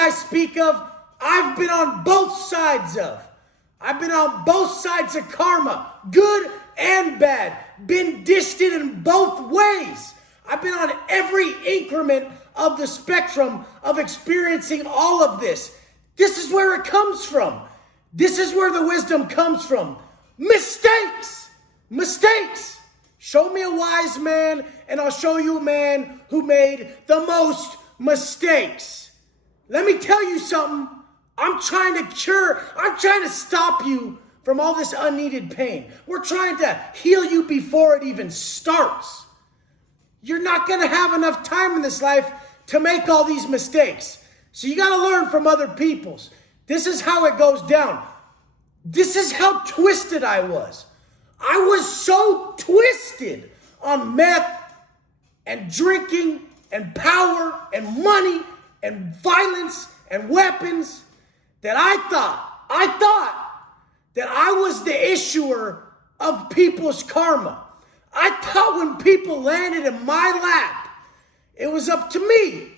I speak of, I've been on both sides of. I've been on both sides of karma, good and bad. Been distant in both ways. I've been on every increment of the spectrum of experiencing all of this. This is where it comes from. This is where the wisdom comes from. Mistakes. Mistakes. Show me a wise man, and I'll show you a man who made the most mistakes. Let me tell you something. I'm trying to stop you from all this unneeded pain. We're trying to heal you before it even starts. You're not going to have enough time in this life to make all these mistakes. So you got to learn from other people's. This is how it goes down. This is how twisted I was. I was so twisted on meth and drinking and power and money and violence and weapons that I thought that I was the issuer of people's karma. I thought when people landed in my lap, it was up to me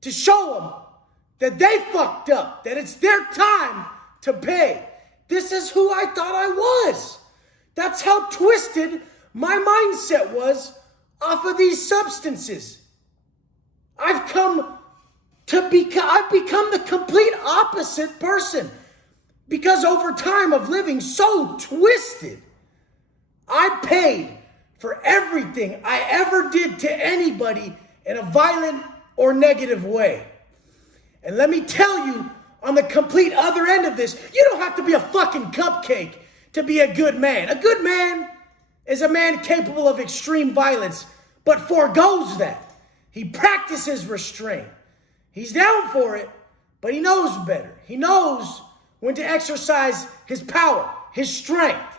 to show them that they fucked up, that it's their time to pay. This is who I thought I was. That's how twisted my mindset was off of these substances. I've become the complete opposite person because over time of living so twisted, I paid for everything I ever did to anybody in a violent or negative way. And let me tell you, on the complete other end of this, you don't have to be a fucking cupcake to be a good man. A good man is a man capable of extreme violence, but forgoes that. He practices restraint. He's down for it, but he knows better. He knows when to exercise his power, his strength.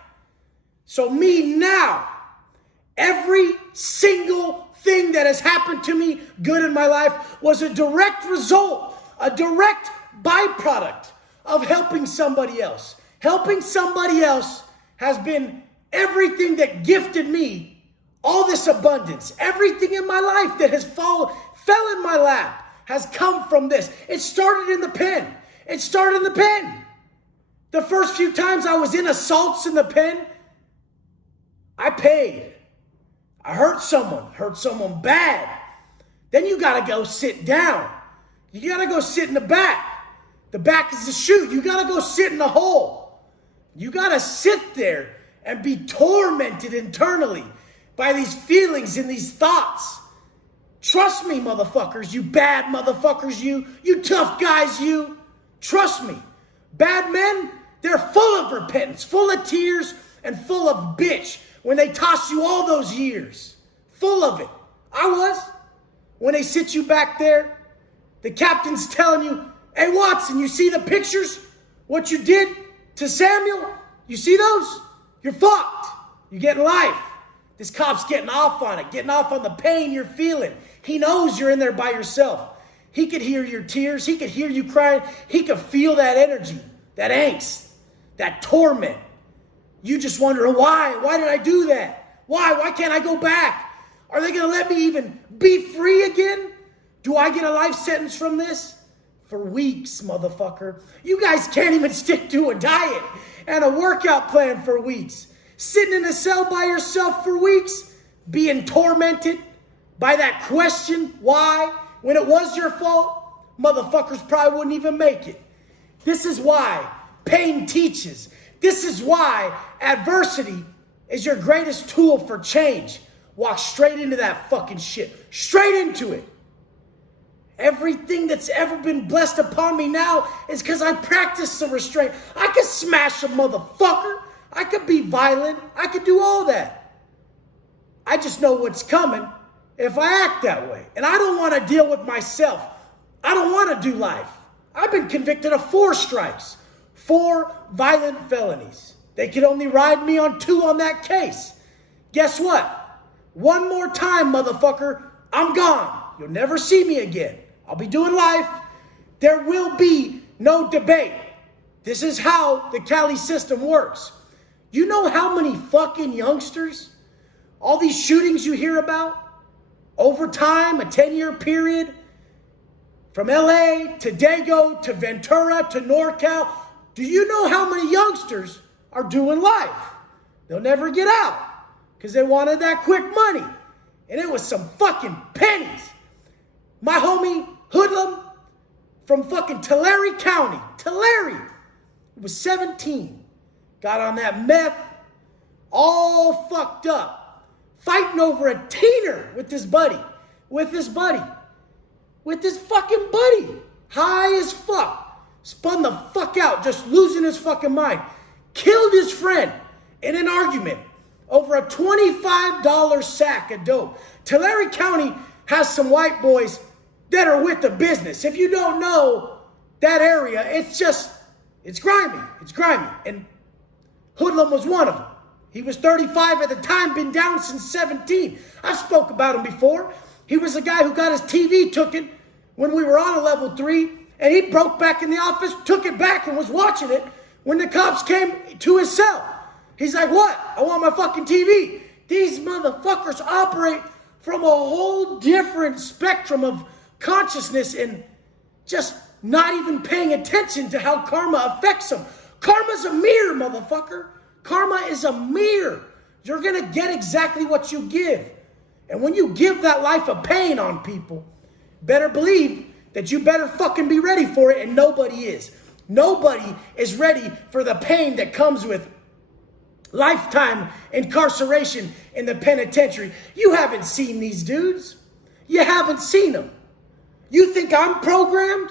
So me now, every single thing that has happened to me good in my life was a direct result, a direct byproduct of helping somebody else. Helping somebody else has been everything that gifted me all this abundance. Everything in my life that has fell in my lap has come from this. It started in the pen. It started in the pen. The first few times I was in assaults in the pen, I paid. I hurt someone bad. Then you gotta go sit down. You gotta go sit in the back. The back is the chute. You gotta go sit in the hole. You gotta sit there and be tormented internally by these feelings and these thoughts. Trust me, motherfuckers, you bad motherfuckers, you tough guys, you. Trust me. Bad men, they're full of repentance, full of tears, and full of bitch when they toss you all those years. Full of it. I was. When they sit you back there, the captain's telling you, hey, Watson, you see the pictures? What you did to Samuel? You see those? You're fucked. You're getting life. This cop's getting off on it, getting off on the pain you're feeling. He knows you're in there by yourself. He could hear your tears. He could hear you crying. He could feel that energy, that angst, that torment. You just wonder, why? Why did I do that? Why? Why can't I go back? Are they going to let me even be free again? Do I get a life sentence from this? For weeks, motherfucker. You guys can't even stick to a diet and a workout plan for weeks. Sitting in a cell by yourself for weeks, being tormented by that question, why? When it was your fault, motherfuckers probably wouldn't even make it. This is why pain teaches. This is why adversity is your greatest tool for change. Walk straight into that fucking shit. Straight into it. Everything that's ever been blessed upon me now is because I practice some restraint. I could smash a motherfucker. I could be violent. I could do all that. I just know what's coming if I act that way. And I don't want to deal with myself. I don't want to do life. I've been convicted of 4 strikes. 4 violent felonies. They could only ride me on 2 on that case. Guess what? One more time, motherfucker, I'm gone. You'll never see me again. I'll be doing life. There will be no debate. This is how the Cali system works. You know how many fucking youngsters, all these shootings you hear about, over time, a 10-year period, From LA to Dago to Ventura to NorCal. Do you know how many youngsters are doing life? They'll never get out because they wanted that quick money. And it was some fucking pennies. My homie Hoodlum from fucking Tulare County, Tulare, he was 17. Got on that meth, all fucked up, fighting over a teener with his buddy, with his fucking buddy, high as fuck, spun the fuck out, just losing his fucking mind, killed his friend in an argument over a $25 sack of dope. Tulare County has some white boys that are with the business. If you don't know that area, it's grimy. It's grimy. And Hoodlum was one of them. He was 35 at the time, been down since 17. I've spoke about him before. He was the guy who got his TV taken when we were on a level 3, and he broke back in the office, took it back, and was watching it when the cops came to his cell. He's like, what? I want my fucking TV. These motherfuckers operate from a whole different spectrum of consciousness and just not even paying attention to how karma affects them. Karma's a mirror, motherfucker. Karma is a mirror. You're going to get exactly what you give. And when you give that life of pain on people, better believe that you better fucking be ready for it, and nobody is. Nobody is ready for the pain that comes with lifetime incarceration in the penitentiary. You haven't seen these dudes. You haven't seen them. You think I'm programmed?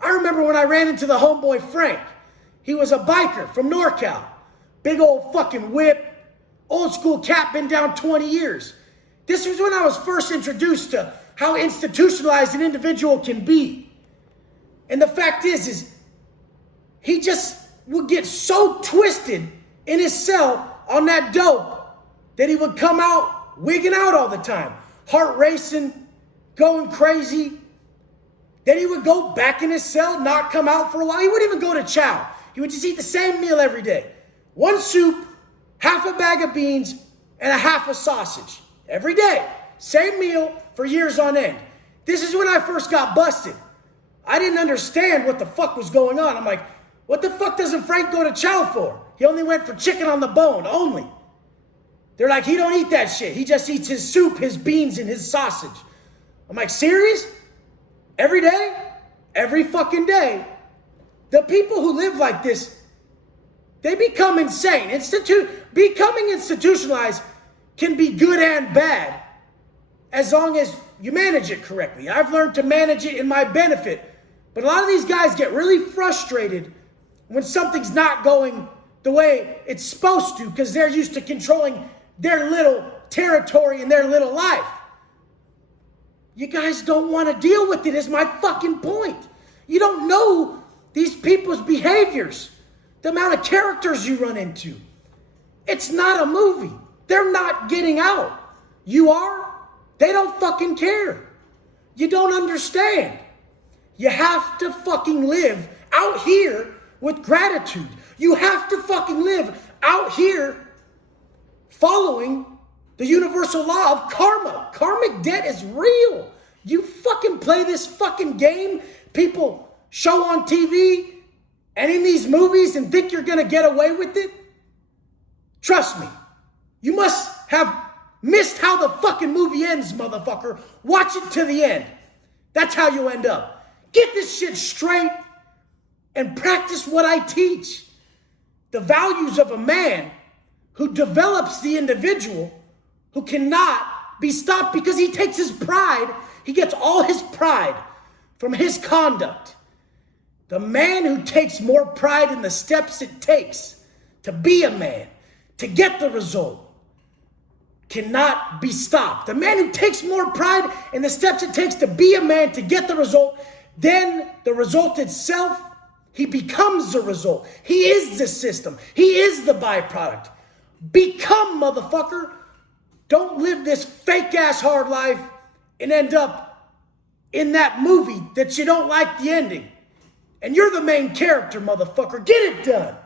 I remember when I ran into the homeboy Frank. He was a biker from NorCal. Big old fucking whip. Old school cat, been down 20 years. This was when I was first introduced to how institutionalized an individual can be. And the fact is he just would get so twisted in his cell on that dope that he would come out wigging out all the time. Heart racing, going crazy. Then he would go back in his cell, not come out for a while. He wouldn't even go to chow. He would just eat the same meal every day. One soup, half a bag of beans, and a half a sausage. Every day. Same meal for years on end. This is when I first got busted. I didn't understand what the fuck was going on. I'm like, what the fuck doesn't Frank go to chow for? He only went for chicken on the bone, only. They're like, he don't eat that shit. He just eats his soup, his beans, and his sausage. I'm like, serious? Every day? Every fucking day. The people who live like this, they become insane. Becoming institutionalized can be good and bad as long as you manage it correctly. I've learned to manage it in my benefit. But a lot of these guys get really frustrated when something's not going the way it's supposed to because they're used to controlling their little territory and their little life. You guys don't want to deal with it is my fucking point. You don't know these people's behaviors, the amount of characters you run into. It's not a movie. They're not getting out. You are? They don't fucking care. You don't understand. You have to fucking live out here with gratitude. You have to fucking live out here following the universal law of karma. Karmic debt is real. You fucking play this fucking game people show on TV and in these movies and think you're going to get away with it? Trust me. You must have missed how the fucking movie ends, motherfucker. Watch it to the end. That's how you end up. Get this shit straight and practice what I teach. The values of a man who develops the individual who cannot be stopped because he takes his pride. He gets all his pride from his conduct. The man who takes more pride in the steps it takes to be a man, to get the result, cannot be stopped. The man who takes more pride in the steps it takes to be a man, to get the result, then the result itself, he becomes the result. He is the system. He is the byproduct. Become, motherfucker. Don't live this fake ass hard life and end up in that movie that you don't like the ending. And you're the main character, motherfucker. Get it done.